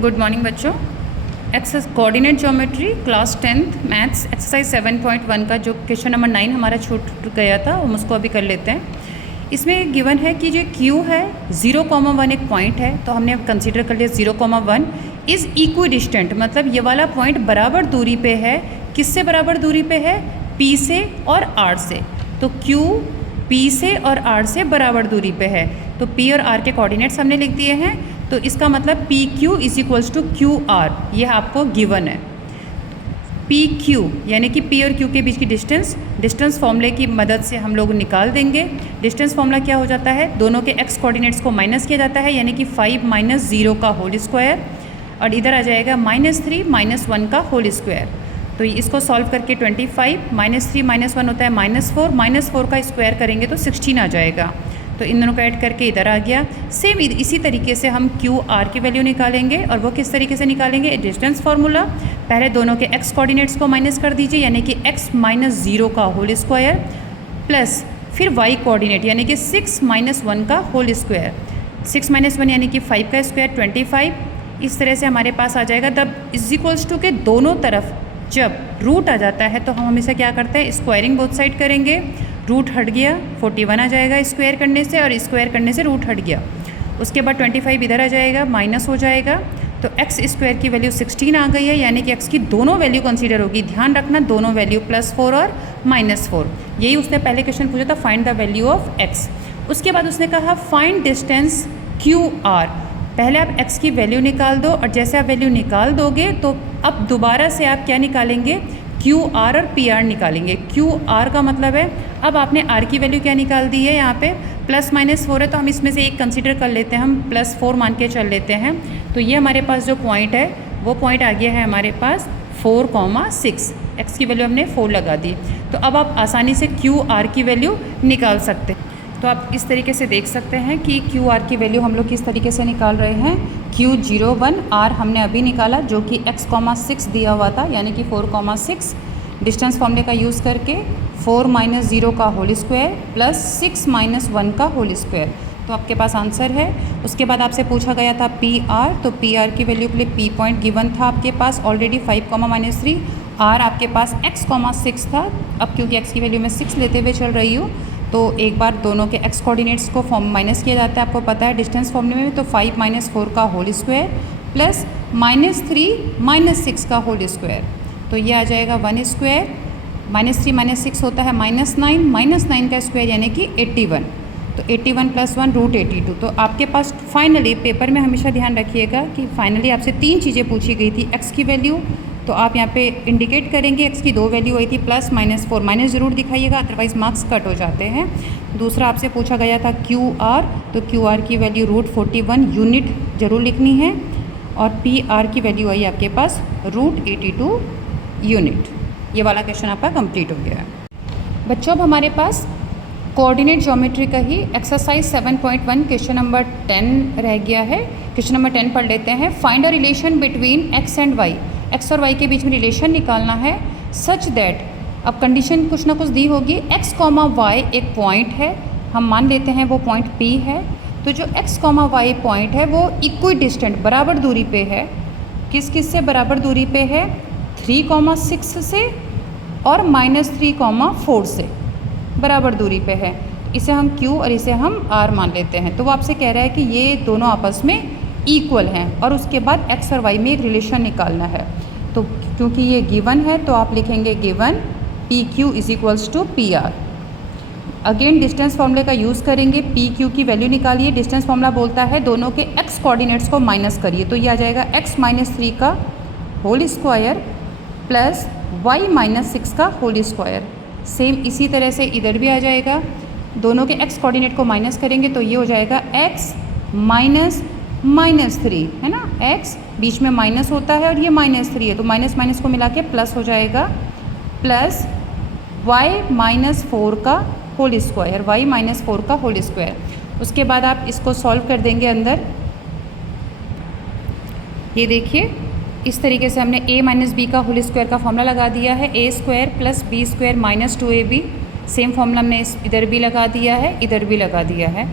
Good morning बच्चों। Exercise coordinate geometry class 10th maths exercise 7.1 का जो क्वेश्चन नंबर 9 हमारा छूट गया था हम उसको अभी कर लेते हैं। इसमें गिवन है कि जो Q है 0,1 एक पॉइंट है, तो हमने कंसीडर कर लिया 0,1 इज़ इक्वी डिस्टेंट, मतलब ये वाला पॉइंट बराबर दूरी पे है। किससे बराबर दूरी पे है? P से और R से। तो Q P से और R से बराबर दूरी पे है, तो P और R के कोऑर्डिनेट्स हमने लिख दिए हैं। तो इसका मतलब P Q is equals to Q R, यह आपको गिवन है। पी क्यू यानी कि पी और क्यू के बीच की डिस्टेंस फॉर्मूले की मदद से हम लोग निकाल देंगे। डिस्टेंस फॉर्मूला क्या हो जाता है? दोनों के एक्स कोऑर्डिनेट्स को माइनस किया जाता है, यानी कि 5 - 0 का होल स्क्वायर, और इधर आ जाएगा -3 - 1 का होल स्क्वायर। तो इसको सॉल्व करके 25 -3 - 1 होता है -4 का स्क्वायर करेंगे तो 16 आ जाएगा। तो इन दोनों को ऐड करके इधर आ गया। सेम इसी तरीके से हम क्यू आर की वैल्यू निकालेंगे, और वो किस तरीके से निकालेंगे? डिस्टेंस फार्मूला, पहले दोनों के एक्स कोऑर्डिनेट्स को माइनस कर दीजिए, यानी कि x - 0 का होल स्क्वायर, प्लस फिर y कोऑर्डिनेट यानी कि 6 - 1 का होल स्क्वायर। 6 - 1 यानी कि 5 का स्क्वायर 25। इस तरह से हमारे पास आ जाएगा। तब इज इक्वल्स टू के दोनों तरफ जब रूट आ जाता है तो हम हमेशा क्या करते हैं? स्क्वायरिंग बोथ साइड करेंगे। रूट हट गया 41 आ जाएगा स्क्वायर करने से, और स्क्वायर करने से रूट हट गया। उसके बाद 25 इधर आ जाएगा, माइनस हो जाएगा, तो एक्स स्क्वायर की वैल्यू 16 आ गई है, यानी कि एक्स की दोनों वैल्यू कंसीडर होगी। ध्यान रखना दोनों वैल्यू +4 और -4। यही उसने पहले क्वेश्चन पूछा था, find the value of x. उसके बाद उसने कहा फाइंड डिस्टेंस क्यू आर। पहले आप x की वैल्यू निकाल दो, और जैसे आप वैल्यू निकाल दोगे तो अब दोबारा से आप क्या निकालेंगे? क्यू आर और पी आर निकालेंगे। क्यू आर का मतलब है अब आपने आर की वैल्यू क्या निकाल दी है? यहाँ पे +-4 है, तो हम इसमें से एक कंसीडर कर लेते हैं, हम +4 मान के चल लेते हैं। तो ये हमारे पास जो पॉइंट है वो पॉइंट आ गया है हमारे पास 4,6। एक्स की वैल्यू हमने 4 लगा दी, तो अब आप आसानी से क्यू आर की वैल्यू निकाल सकते हैं। तो आप इस तरीके से देख सकते हैं कि क्यू आर की वैल्यू हम लोग किस तरीके से निकाल रहे हैं। Q01 R हमने अभी निकाला, जो कि x,6 दिया हुआ था, यानी कि 4,6 डिस्टेंस फॉर्मूले का यूज़ करके 4 - 0 का होल स्क्वायर प्लस 6 - 1 का होल स्क्वायर। तो आपके पास आंसर है। उसके बाद आपसे पूछा गया था पी आर, तो पी आर की वैल्यू के लिए पी पॉइंट गिवन था आपके पास ऑलरेडी 5, -3। आर आपके पास x,6 था। अब क्योंकि x की वैल्यू मैं 6 लेते हुए चल रही हूँ, तो एक बार दोनों के x कोऑर्डिनेट्स को माइनस किया जाता है, आपको पता है डिस्टेंस फॉर्मूले में। तो 5 - 4 का होल स्क्वायर प्लस -3 - 6 का होल स्क्वायर, तो ये आ जाएगा 1 स्क्वायर। -3 - 6 होता है -9 -9 का स्क्वायर यानी कि 81। तो 81 + 1 √82। तो आपके पास फाइनली पेपर में हमेशा ध्यान रखिएगा कि फाइनली आपसे 3 चीज़ें पूछी गई थी। x की वैल्यू तो आप यहाँ पे इंडिकेट करेंगे, x की 2 वैल्यू आई थी, +-4 माइनस ज़रूर दिखाइएगा, अदरवाइज मार्क्स कट हो जाते हैं। दूसरा आपसे पूछा गया था क्यू आर, तो क्यू आर की वैल्यू √41 यूनिट जरूर लिखनी है, और पी आर की वैल्यू आई आपके पास √82 यूनिट। ये वाला क्वेश्चन आपका कंप्लीट हो गया है बच्चों। अब हमारे पास कोऑर्डिनेट ज्योमेट्री का ही एक्सरसाइज 7.1 क्वेश्चन नंबर 10 रह गया है। क्वेश्चन नंबर 10 पढ़ लेते हैं। Find a relation between x and y। x और y के बीच में रिलेशन निकालना है सच दैट, अब कंडीशन कुछ ना कुछ दी होगी। x, y एक पॉइंट है, हम मान लेते हैं वो पॉइंट P है। तो जो x, y पॉइंट है वो इक्वी डिस्टेंट बराबर दूरी पे है। किस से बराबर दूरी पे है? 3,6 से और -3,4 से बराबर दूरी पे है। इसे हम Q और इसे हम R मान लेते हैं। तो वो आपसे कह रहा है कि ये दोनों आपस में इक्वल हैं, और उसके बाद x और y में एक रिलेशन निकालना है। तो क्योंकि ये गिवन है तो आप लिखेंगे given PQ is equals to PR। Again distance फॉर्मूले का यूज़ करेंगे। PQ की वैल्यू निकालिए। डिस्टेंस फॉर्मूला बोलता है दोनों के x कोऑर्डिनेट्स को माइनस करिए, तो ये आ जाएगा x - 3 का होल स्क्वायर प्लस y - 6 का होल स्क्वायर। सेम इसी तरह से इधर भी आ जाएगा। दोनों के x कोऑर्डिनेट को माइनस करेंगे तो ये हो जाएगा x -3, है ना। x बीच में माइनस होता है और ये -3 है, तो माइनस को मिला के प्लस हो जाएगा, प्लस y - 4 का होल स्क्वायर, y - 4 का होल स्क्वायर। उसके बाद आप इसको सॉल्व कर देंगे अंदर। ये देखिए इस तरीके से हमने a - b का होल स्क्वायर का फॉर्मूला लगा दिया है। a² + b² - 2ab। Same formula हमने इधर भी लगा दिया है, इधर भी लगा दिया है।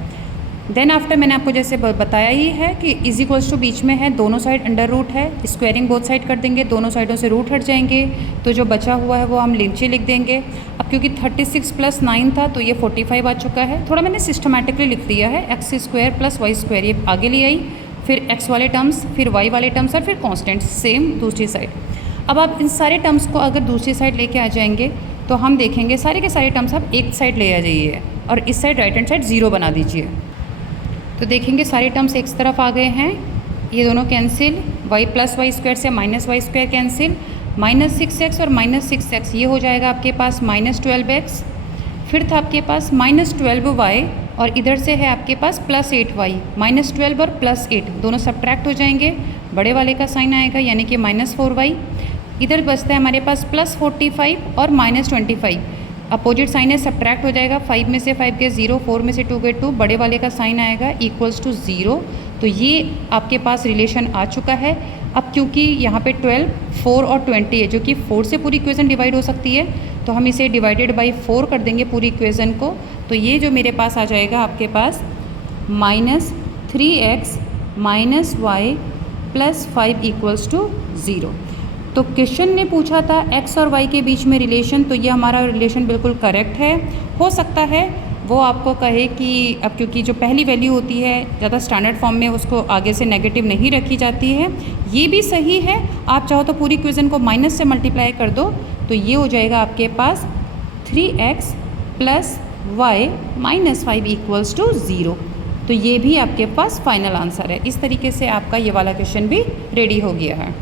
देन आफ्टर मैंने आपको जैसे बताया ही है कि इज इक्वल्स टू बीच में है, दोनों साइड अंडर रूट है, स्क्वायरिंग बोथ साइड कर देंगे, दोनों साइडों से रूट हट जाएंगे, तो जो बचा हुआ है वो हम नीचे लिख देंगे। अब क्योंकि 36 + 9 था तो ये 45 आ चुका है। थोड़ा मैंने सिस्टमेटिकली लिख दिया है, x² + y², ये आगे ले आई, फिर x वाले टर्म्स, फिर y वाले टर्म्स और फिर कॉन्स्टेंट सेम दूसरी साइड। अब आप इन सारे टर्म्स को अगर दूसरी साइड लेके आ जाएंगे तो हम देखेंगे सारे के सारे टर्म्स आप एक साइड ले आ जाइए और इस साइड राइट हैंड साइड 0 बना दीजिए। तो देखेंगे सारे टर्म्स एक तरफ आ गए हैं, ये दोनों कैंसिल, y + y² से -y² कैंसिल, -6x और -6x ये हो जाएगा आपके पास -12x, फिर था आपके पास -12y और इधर से है आपके पास +8y, -12 और +8 दोनों सब्ट्रैक्ट हो जाएंगे, बड़े वाले का साइन आएगा यानी कि -4y। इधर बचता है हमारे पास +45 और -25, अपोजिट साइन है, सब्ट्रैक्ट हो जाएगा, 5 में से 5 गए 0, 4 में से 2 गए 2, बड़े वाले का साइन आएगा इक्वल्स टू 0। तो ये आपके पास रिलेशन आ चुका है। अब क्योंकि यहाँ पे 12, 4 और 20 है, जो कि 4 से पूरी इक्वेशन डिवाइड हो सकती है, तो हम इसे डिवाइडेड बाई 4 कर देंगे पूरी इक्वेशन को। तो ये जो मेरे पास आ जाएगा आपके पास -3x -y + 5 इक्वल्स टू 0। तो क्वेश्चन ने पूछा था x और y के बीच में रिलेशन, तो ये हमारा रिलेशन बिल्कुल करेक्ट है। हो सकता है वो आपको कहे कि अब क्योंकि जो पहली वैल्यू होती है ज़्यादा स्टैंडर्ड फॉर्म में उसको आगे से नेगेटिव नहीं रखी जाती है, ये भी सही है। आप चाहो तो पूरी इक्वेशन को माइनस से मल्टीप्लाई कर दो, तो ये हो जाएगा आपके पास 3x + y - 5 इक्वल्स टू 0। तो ये भी आपके पास फाइनल आंसर है। इस तरीके से आपका ये वाला क्वेश्चन भी रेडी हो गया है।